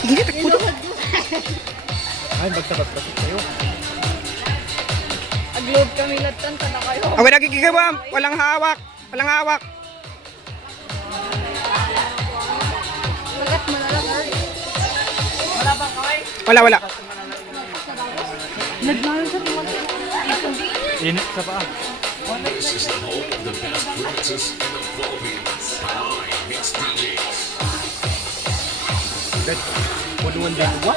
Hindi, takbo. Ay, magtabat-tabat kayo. Aglobe kami latan, tada kayo. Okay, nagkikigawa. Walang hawak. Walang hawak. Lagat mo na lang, Earl. Wala, wala. Nagmahal sa tuwan. Init sa paa. This is the home of the best practice in the Philippines. Hanoi meets DJs. Waduan din ba?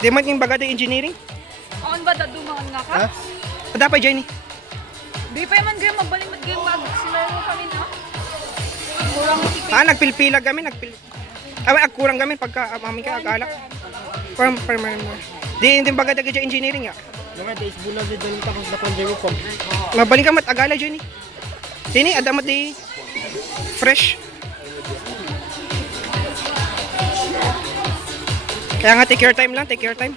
Di man yung bagay ng engineering. Aon ba dadumangan nga ka? Ha? Dapat, Jenny. Di pa man gayon mabaling mat gayon bago sila mo kami na. Kurang tipid. Nagpilpilag kami. Kurang kami pagka amin ka akala. Di bagay ng engineering ya. Mga days bulan din dito kung napon din ko. Mabaling ka mat agala, Jenny. Jenny, adamat di fresh. Kaya nga, take your time lang, take your time.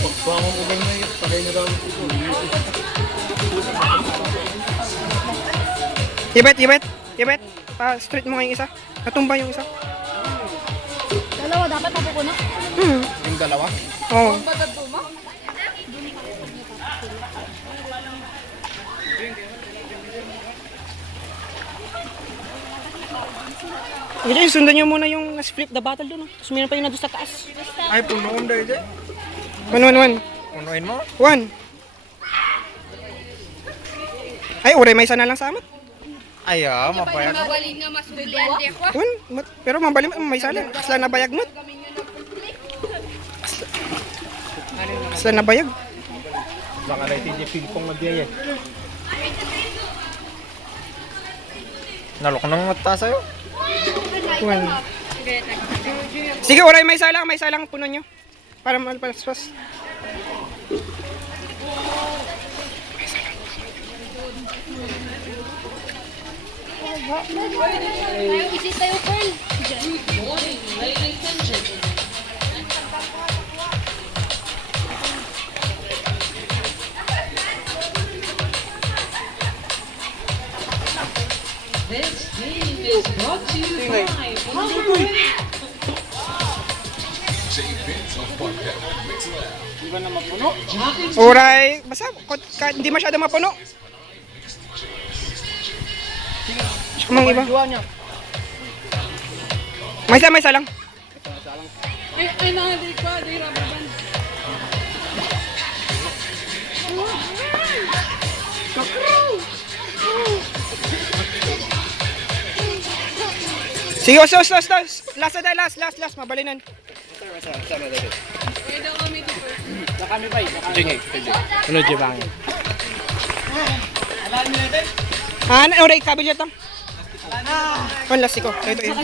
Pagpamang ugang na yun, pagay na daw ito. Ibet. Pa-straight mo nga yung isa. Katumba yung isa. Dalawa dapat ako ko na. Yung dalawa? Oo. Ba daduma? Okay, sundan nyo muna yung split the battle doon. Tapos meron pa yung nandun sa taas. Ay, punoon daw ito. 1-1-1. Punuin mo? 1. Ay, uray may isa na lang sa amat. Ay, mapayag. Mabaling nga masulian di ako. Pero mambali may isa lang. Asla nabayag mo. Asla nabayag. Baka na ito yung ping-pong na diya yan. Nalok nang mata sa'yo. 1. Sige, uray may isa lang puno nyo. Para malpaspas. Isit tayo, Pearl. This game is brought to you by Hungry. Uray, basta hindi masyado mapuno. Amang iba. May isa lang. Ay, mga di ko, di rubber band. Sige, os. Last. Mabalinan. Kaya daw kami di Pearl. Ano di ba? Uray, kabil yata. Last ko. Ito.